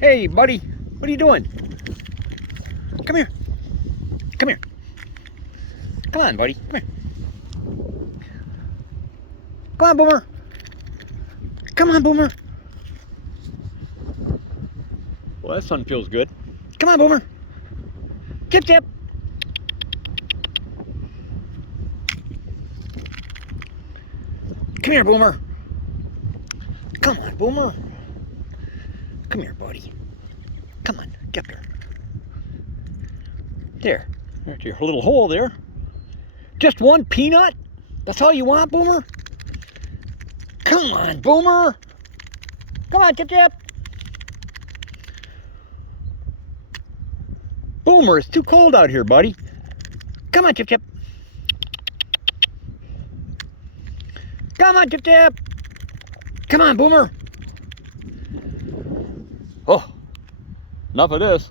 Hey, buddy. What are you doing? Come here. Come here. Come on, buddy. Come here. Come on, Boomer. Come on, Boomer. Well, that sun feels good. Come on, Boomer. Chip, chip. Come here, Boomer. Come on, Boomer. Come here, buddy. Come on, get there. There. There's your little hole there. Just one peanut? That's all you want, Boomer? Come on, Boomer. Come on, Chip Chip. Boomer, it's too cold out here, buddy. Come on, Chip Chip. Come on, Chip Chip. Come on, Boomer. Oh, enough of this.